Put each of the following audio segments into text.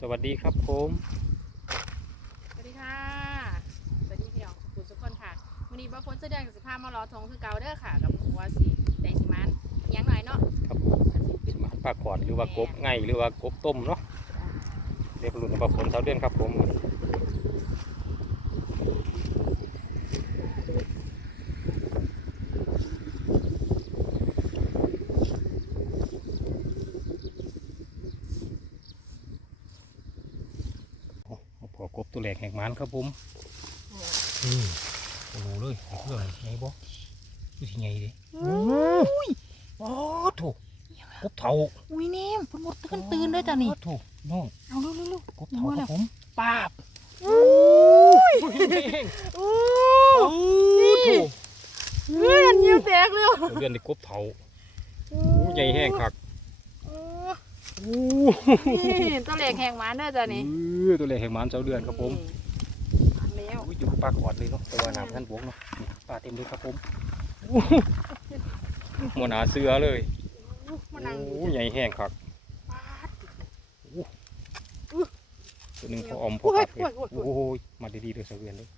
สวัสดีครับผม สวัสดีค่ะ สวัสดีพี่น้องคุณทุกคนค่ะวันนี้บ้าฝนเสอเดือนกับสิพามารอทงคือเกาเด้อค่ะ กับหัวสีแดงสีมันอิหยังหน่อยเนาะครับผมอาจสิเป็นมาปลาขอนหรือว่ากบไงหรือว่ากบต้มเนาะเรียกรุ่นปลาฝนเท่าเดือนครับผมโอ้เอาพอกบ ตัวแหลกแหกมันครับผมอืมโอ้โหเลยไอ้เครื่องไงบ่ดูสิไงดิโอ้ถูกกบเถาอุ้ยเนมเพุ่นหมดตื่นตื่นด้วยจ้ะนี่ถูกน้องเอาเร็วเร็วเร็วกบเถาครับผมปาบโอ้ยโอ้ถูกเฮ้ยอันเยี่ยมแตกเลยเดือนในกบเถาโอ้ใหญ่แห้งคักโอ้นี่ตัวเล็กแหงมันเด้อจ้ะนี่เออตัวเล็กแห่งหมันเจ้าเดือนครับผมมา แล้วโอ้ยอยู่กับปลาขอดเลยเนาะแต่ว่าน้ำท่านบวกเนาะนี่ปลาเต็มเลยครับผมโอ้หมดหนาเสือเลยมานั่งโอ้ใหญ่แห้งคักปาดตัวหนึ่งพออมพอปัดเลยโอ้ยโอ้ยโอ้ยโอ้ยมาดีๆเลยเจ้าเดือนเลย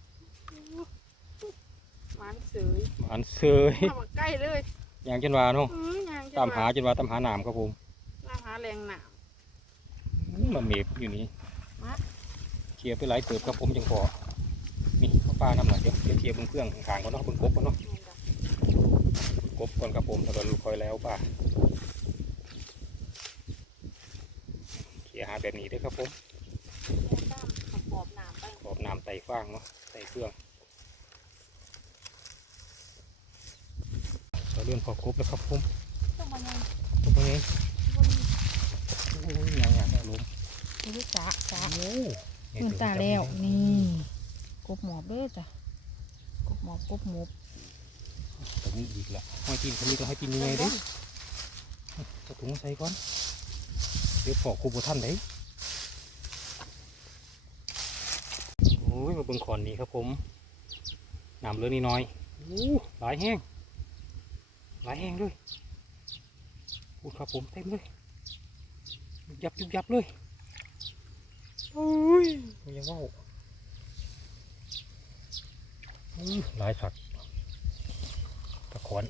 มันเสยหมันเสยมามาใกล้เลยอย่างจนว่าเนาะอือยังจะตามหาจนว่าตามหาหนามครับผมตามหาแรงหนามอื้อมาเมบอยู่นี่มา เคลียร์ไปหลายเติบครับผมจังพอนี่ข้าวปลาน้ำหน่อยเดี๋ยวเดี๋ยวเคลียร์เบนเครื่องข้างๆก่อนเนาะเบนกบก่อนเนาะกบก่อนครับผมถ้าเราคอยแล้วป่ะเขี่ยหาแบบนี้เด้วยครับผมขอบหนามไปขอบน้ำไต่ฟางเนาะไต่เครื่องเราเลื่อนพอกบแล้วครับผมต้องมายังตรงนี้โอ้ยอย่างอย่างเนี่ยลมรู้จักจ้าโอ้ ตื่นตาแล้วนี่กบหมอบเด้อจ้ะกบหมอบกบหมอบตรงนี้อีกละห้อยตีนคนนี้ต้องให้ตีนยังไงเด้จะถุงใส่ก่อนเดี๋ยวพอกบท่านได้โอ้ยมาเบิ่งขอนนี้ครับผมน้ำเหลือนี่น้อยโอ้หลายแห้งหลายแห้งเลยพูดครับผมเต็มเลยยุบยับยุบยับเลย โอ้ยมันยังว่าวอื้อหลายผักตะขอน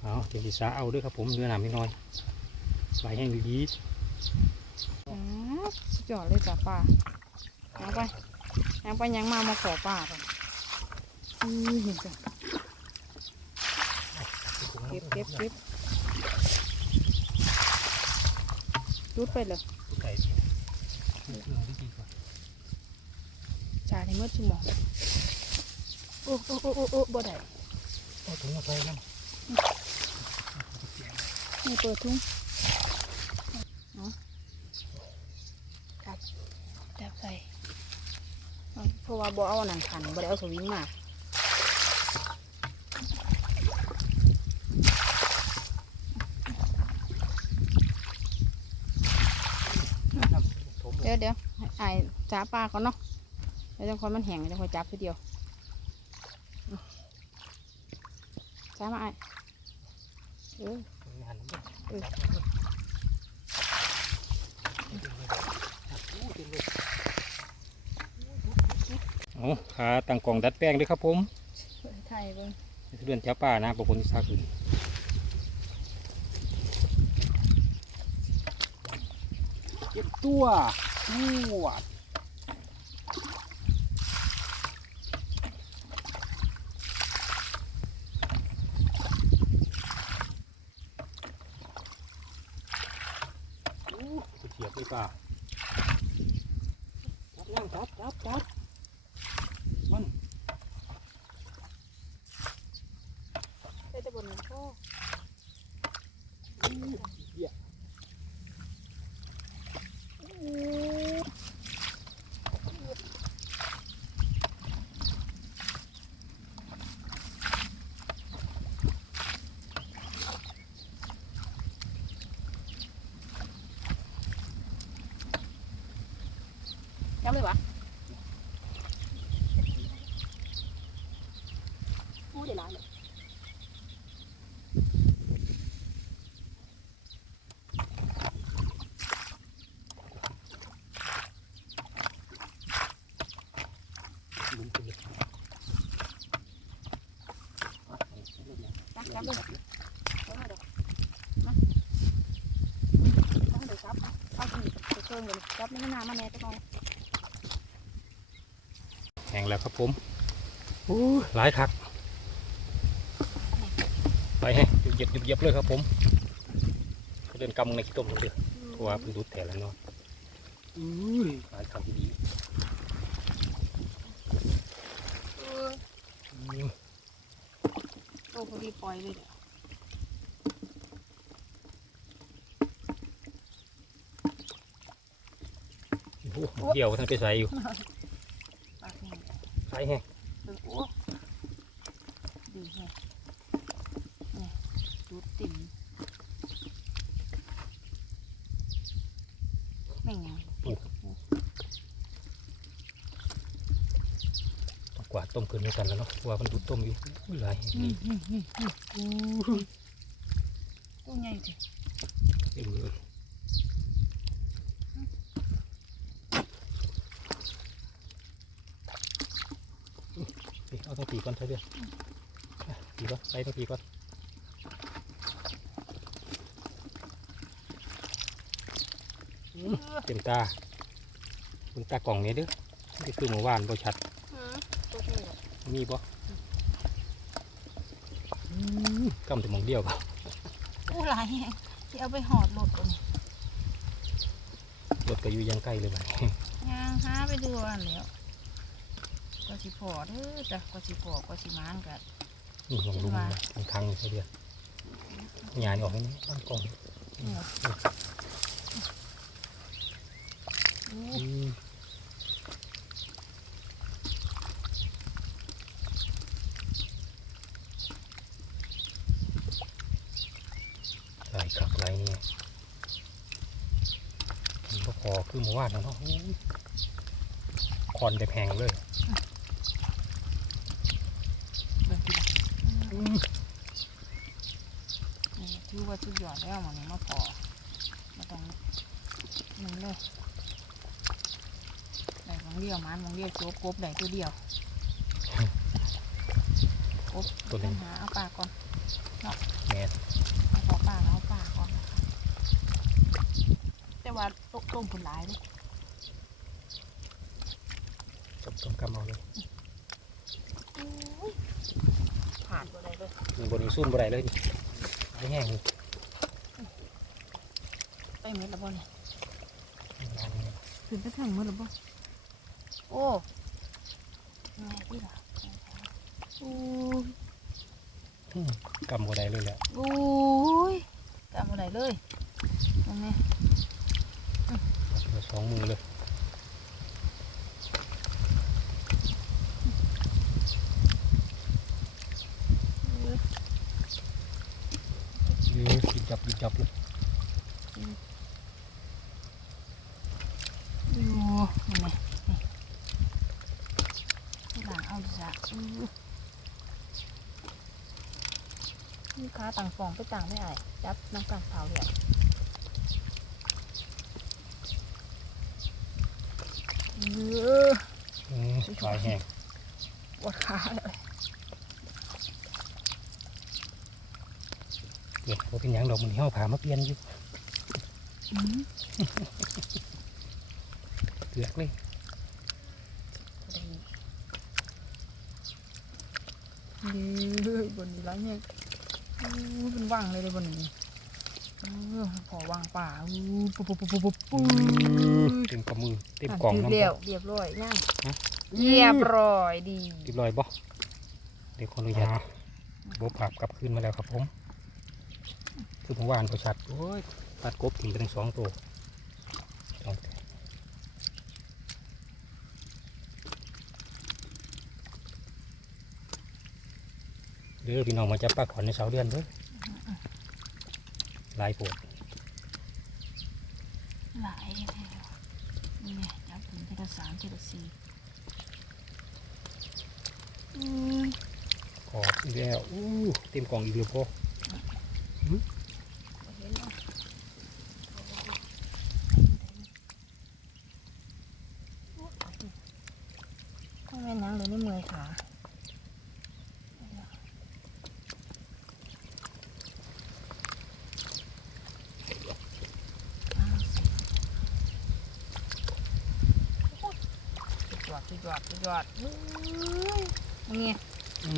เอาเดี๋ยวสิสาเอาด้วยครับผมเนื้อหนามนิดหน่อยหลายแห้งดีอ๋อสุดยอดเลยจ้ะป้ายังไปยังไปยังมามาขอป้าไปอือเห็นจ้ะเก็บเก็บเก็บจุดไปเลย ใส่เครื่องได้ดีกว่าจ่าในเมื่อชั่วโมงโอ้โอ้โอ้โอ้โอ้บ่ได้เอาถุงมาใส่น้นี่เปิดทุ่งเอาครับจับใส่เอาเพราะว่าบ่เอาอันนั้นขันบ่ได้เอาสวิงมาำถม เดี๋ยวเดี๋ยวให้ ไอ้ายจ้าปลาก่อนเนาะเดี๋ยวจังคนมันแห้งจังคนจับทีเดียวจ้ามาไอเออโอ้ขาตั้งกล่องดัดแป้งด้วยครับผมไทยเบิ่งเรือนเจ้าป่านะปกคนที่ซาขึ้นเก็บตัวหวดเสียบเลยป่าจับนั่งจับจับจับมัน ได้แต่บนนั้นก็ ยังเลยวะอู้เดี๋ยวล้างเลย พิ่มกันจับไม่นานมาแน่จังหน่อยแห้งแล้วครับผมอู้หลายคักไปแห้งเหยียบเหยียบๆเลยครับผมเขาเดินกำในขี้ต้มเลยเพราะว่าเพิ่งดูดแต่แล้วเนาะอู้ยหลายคักดีเออๆอืมโตพอดีปล่อยเลย เดี๋ยวโอ้โหเดี่ยวทั้งไปใส่อยู่ปากนี่ใส่แห้งเออโอ้ดีแฮะนี่ดูดติ่มแม่งยังต้องกวาดต้มคืนด้วยกันแล้วเนาะเพราะว่ามันดูดต้มอยู่อุ้ยหลายแห้งนี่นี่นี่นี่นี่ตัวใหญ่ดิเต็มเลย นี่เอาต้องปีก่อนใช่เดือนปีก่อนใส่ต้องปีก่อนอืมเต็มตาเบนตากล่องนี้เด้อนี่คือหมู่บ้านบ่ชัดอืมตัวนี้เหรอมีบ่อืมกำแต่หมองเดียวก็อู้หลายแฮงที่เอาไปหอดรถก่อนรถก็อยู่ยังใกล้เลยบัดนี้ย่างหาไปดูอันแล้ว ก็สิพอเด้อจ้ะก็สิพอก็สิมานกันนี่หมองลุมนะทางทางนี่ใช่เดือนหยานี่ออกให้นี่บ้านกล่องนี่เหรออืมไหลขับไหลเนี่ยมันก็พอคือหมู่บ้านแล้วเนาะโอ้ยคอนได้แพงเลย เบิ่งทีละ อืม นี่ถือว่าสุดยอด แล้วมันนี่มาพอมาต้องมันเลยได้มองเดียวมันมองเดียวโจกกบได้ตัวเดียวกบตัวต้นี้องหาเอาปลาก่อนแม่นเอาขอปลาแล้วเอาปลาก่อนนะคะแต่ว่าต้มต้มผลหลายเลยจับต้มกำเอาเลยผ่านตัวใดเลยมันบนนี้ซุ่มบ่ได้เลยนี่ไม่แห้งนี่ไป เม็ดละบ่เนี่ยร้านนี้ถึงจะถึงมือหรือบ่โอ้ไงที่ล่ะอู้อืมกำบ่ได้เลยแหละอู้ยจำอะไรเลยตรงนี้เหลือสองมือเลยเออกินจับกินจับเลย ดูนี่ไงนี่ที่หลังเอาจ้ะอู้นี่ค้าต่างฟองไปต่างไม่อายจับน้ำกันเผาเดี๋ยวเอออืมปลายแห้งปวดขาเลยเกิดว่าเป็นหยังดอกมันเหี่ยวผามาเปลี่ยนอยู่อืมเลือกเลยเลยบนนี้แล้วเนี่ย อู้เป็นว่างเลยเลยบนนี้เออพอว่างป่าอู้ปุ๊บปุ๊บปุ๊บปุ๊บปุ๊บปุ๊บเต็มกำมือเต็มกล่องถืน้ำเรียบ่บเรียบร้อยย่างฮะเรียบร้อยดีเรียบร้อยบ่เดี๋ยวขออนุญาตโบผับกลับคืนมาแล้วครับผม คือเมื่อวานก็ชัดโอ้ยตัดกบทิ้งไปทั้งสองตัวสองตัว เด้อพี่น้องมาจับปลาขอนในเสาเดือนเด้อหลายปวดหลายแล้วนี่ไงจับถึงทีละสามทีละสี่อืมขอบอีกแล้วอู้เต็มกล่องอีกแล้วพ่อ เห็นแล้วก็แม่นังเลยนี่เมื่อยขาอ้าวสิ ยอดสุดยอดสุดยอดอุ้ยนี่เอ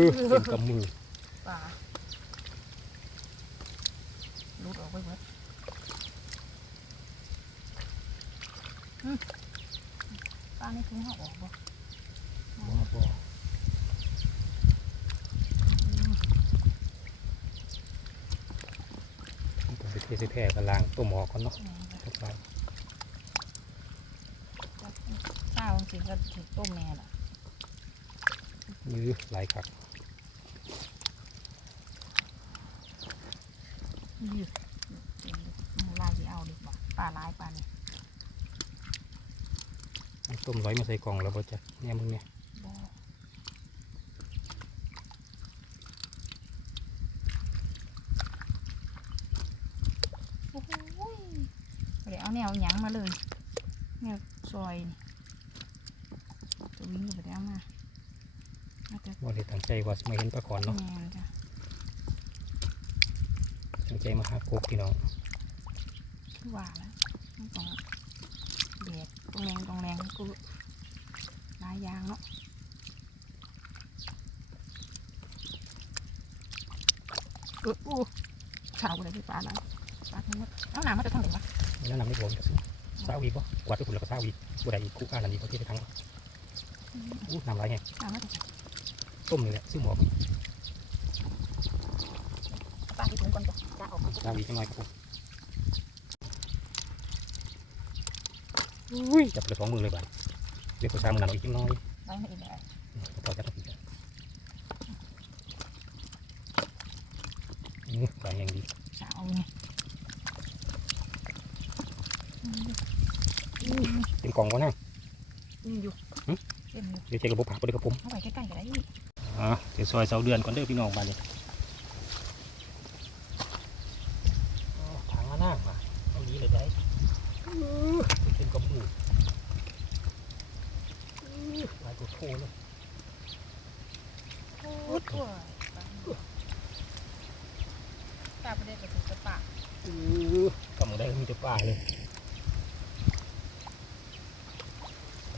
อเต็มกำมือปลาลุดออกไปหมดอืมปลาในถุงเขาออกบ่บ่บ่ต้องไปเทใส่แพร่กับล้างตัวหมอก่อนเนาะแม่นจ้ะ ทุ กท่านข้าวจริงๆก็ถูกต้มแม่ล่ะมือหลายคักยืดมันลายที่เอาดีกว่าปลาร้ายปลาเนี่ยมันต้มร้อยมาใส่กล่องแล้วบ่จ๊ะเนี่ยมึงเนี่ยบ่โอ้โหบ่ได้เอาแนวหยังมาเลยแนวซอยนี่ ตัววิ่งก็บ่ได้เอามามาแต่บ่ได้ตั้งใจว่าสิมาเห็นปลาขอนเนาะแม่นจ้ะตั้งใจมาหาโกกพี่น้องคือว่าแล้วมันต้องแดดตรงแรงตรงแรงกูหลายอย่างเนาะเอออู้ข่าวอะไรที่ปลาแล้วปลาทั้งหมดเอาหนามาจะทางไหนวะ แล้วนำไม่รวมกับเศร้าอีกบ่กวาดไปพุ่นแล้วก็เศร้าอีกบ่ได้อีกคู่อ่านอันนี้บ่ที่ไปทั้งอู้ น้ำลายแห้งหนามาจะต้มนี่แหละซื้อหมอปลาที่ถุงก่อนจ้ะจะออกมาเศร้าอีกจังหน่อยครับผมอุ้ยจับไปสองมือเลยบาดเรียกผู้ชายมึงนั่นเอาอีกจังน้อยไว้มาอีกแล้วพอจะต้องอีกแล้วอื้อหลายอย่างดีจะเอาไงเป็นกล่องวะนะ นี่อยู่ หึ เต็มอยู่ เดี๋ยวเช็คระบบผักไปเลยครับผมเอาไว้ใกล้ๆกันได้อ่าเดี๋ยวซอยเสาเดือนก่อนเด้อพี่น้องบ้านนี้อ๋อถังมาหน้ามาเอาดีเลยได้เป็นกระบืออื้อหลายตัวโถเลยโอ้โหปลาประเด็นกับถุงกระปะอื้อกำมือได้มีแต่ปลาเลย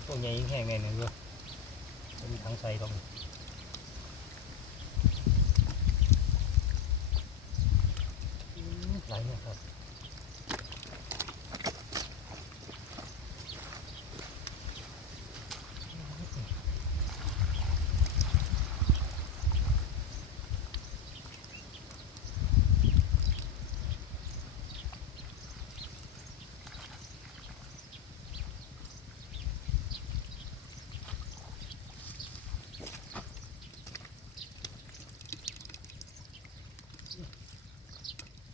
ตัวใหญ่ยิ่งแห้งแน่นอนเลย ไม่มีทั้งใส่ตรงอื้อหลายเนี่ยครับ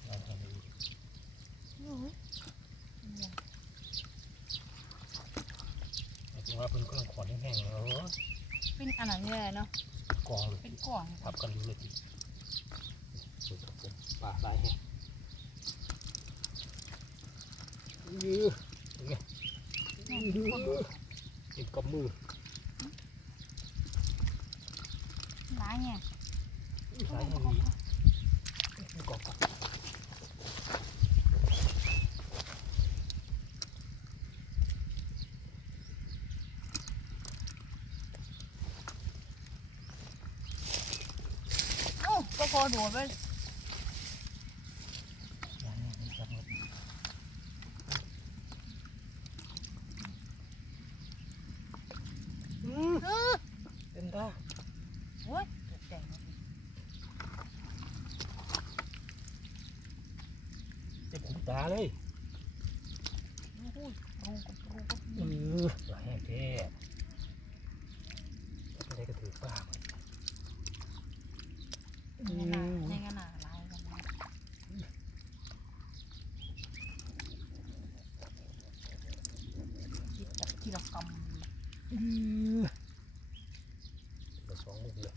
เอาทำดี โอ้ย หมายถึงว่าเพิ่นกำลังข อนแห้งๆแล้วเป็นอันนั้นเลยเนาะกองเลยเป็นกล่องทับกันอยู่เลยทีสุดครับผมปลาหลายแห้งยื้อเป็นไงยื้อติดกับมือร้ายเนี่ย หลายแห้งดีมีกองกับ โอ้ก็พอ โดดไปหลายแห้งดีครับหมดอืมเต็มตาโอ้ยเกิดแต่งเต็มขุมตาเลย โอ้ยรูกับรูกับ เออหลายแห้งแท้ถ้าไปได้ก็ถือป้าไป นี่นะในขนาดลายกันนะคิดแบบที่เรากำ อือเดี๋ยว สองมือเลย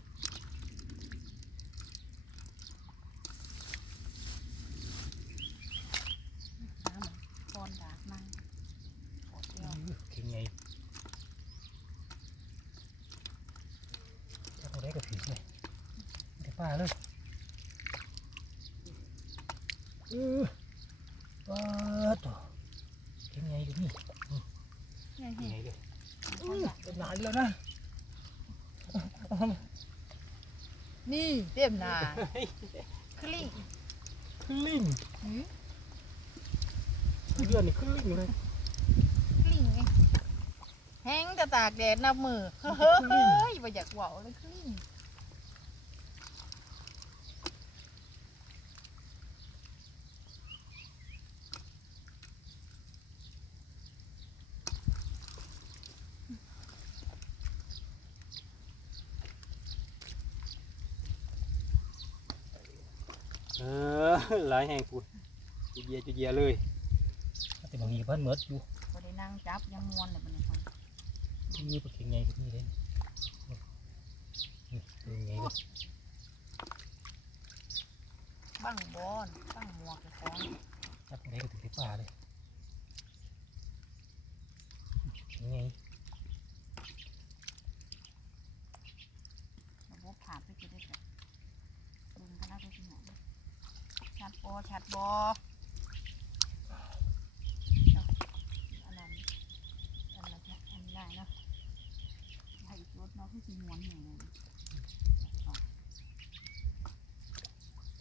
น้ำก้อนดากนั่งปวดเดียวเข่งไงถ้าเขาได้ก็ถือเลยเดี๋ยวป้าเลยเออป้าต่อเข่งไงอยู่นี่ เนี่ย เข่ง เห็น ไงเลย เป็ นหลานแล้วนะนี่เต็มหนาคลิ่งขึ้นลิงหือเดือนนี่ขึ้นลิงเลยคลิ่งไงแห้งจะตากแดดนับมือเฮ้ยเฮ้ยบ่อยากเว่าเลยคลิ่ง เออ หลายแห่งพูดจุเยียจุเยียเลยแต่บางทีเพิ่นเมิดอยู่บ่ได้นั่งจับยังมวนเลยบัดนี้คนนี่ปลาเข็งไงกับนี่เลยนี่เป็นไงเลยบังบอนบังหมวกเจ้าของจับได้ก็ถึงที่ป่าเลยเป็นไง ระบบผ่านไปจะได้แต่เบิ่งกันแล้วก็สิหยัง ชัดบ่ชัดบ่เอาอันนั้นอันนั้นนะอันนี้ได้เนาะให้อีกรถเนาะคือสิม้วนอย่างนั้น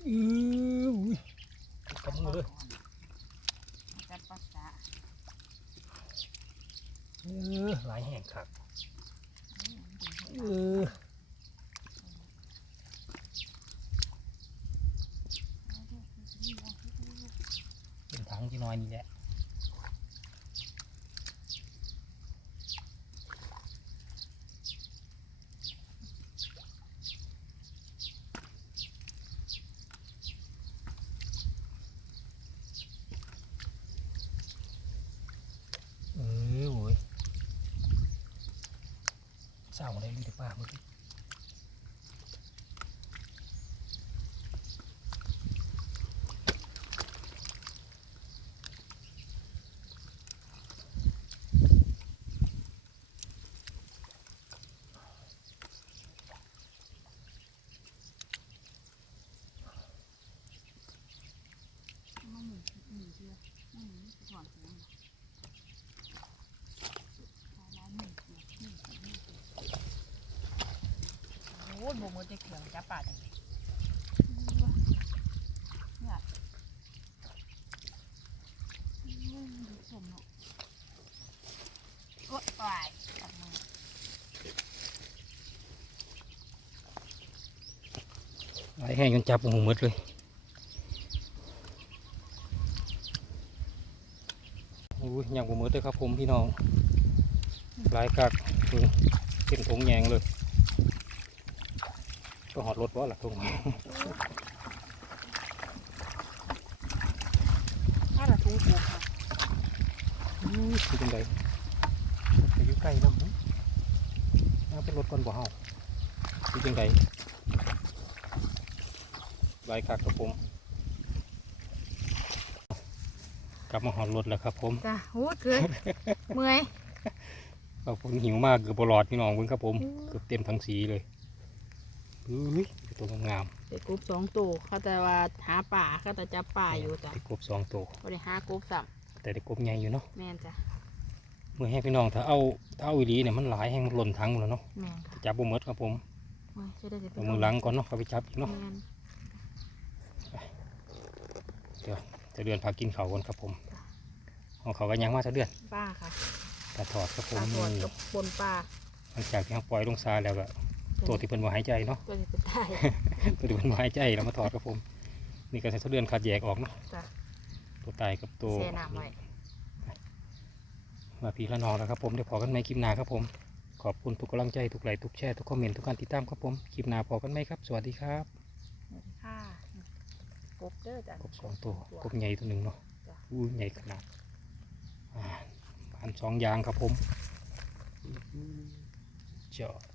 อืออุ้ยกำมือเลยจัดปัสสาเออหลายแห่งครับเอเอ อ อเป็นถังที่น้ อยนี่แหละเออโว้ยเศร้าอะไรมีแต่ป้าเมื่อกี้ อ้ยบ่มือจะเขียงจับปลาจังเลยเนี่ยอืมดูสมเนาะโอ๊ยไปตัดมือหลายแห้งจนจับหูหมดเลยอุ้ยยังบ่หมดเลยครับผมพี่น้องหลายกักนี่เป็นถงแยงเลย ก็หอดรถว่าล่ะทงถ้าเราทุ่งปูค่ะอู้คือจังไดไปอยู่ใกล้น้ำหึเอาเป็นรถก่อนบ่เฮาคือจังไดหลายกักครับผมกลับมาหอดรถแล้วครับ ผมจ้ะโอ้ยเกินเมื่อยครับผมหิวมากเกือบบรอดพี่น้องเพิ่งครับผมเกือบเต็มทั้งสีเลย อุ้ยตัวงามเด็กกรุ๊ปสองตัวเขาแต่ว่าหาป่าเขาแต่จับป่าอยู่จ้ะได้กบสองตัวบ่ได้หากรุ๊ปสัมแต่ได้กบใหญ่อยู่เนาะแม่นจ้ะเมื่อให้พี่น้องถ้าเอาถ้าเอาอีหลีเนี่ยมันหลายแห้งมันหล่นทั้งหมดแล้วเนาะแม่นค่ะจับบ่หมดครับผมโอ้ยใช่ได้จะเอามือหล้างก่อนเนาะเขาไปจับอีกเนาะแม่นจะเดือนพากินเขาวก่อนครับผมเอาเขากันยังมาจะเดือนป้าค่ะตาถอดครับผปมลาทอดนี่กับปนปลาหลังจากที่เขาปล่อยลงซาแล้วก็ ตัวที่เพิ่นบ่หายใจเนาะก็จะเป็นได้ตัวที่เพิ่นบ่หายใจแล้วมาถอดครับผม นี่ก็ใช้เดือนขาดแยกออกเนาะจ้ะตัวตายกับตัวแช่น้ำไว้มาพี่ละน้องแล้วครับผมเดี๋ยวพอกันไหมคลิปหน้าครับผม ขอบคุณทุกกำลังใจทุกไลค์ทุกแชร์ทุกคอมเมนต์ทุกการติดตามครับผมคลิปหน้าพอกันไหมครับ สวัสดีครับนี่ค่ะกบเด้อจ้ะกบสองตัวกบใหญ่ตัวหนึ่งเนาะจ้ะอู้ใหญ่ขนาดอ่าบานสองอยางครับผมจอด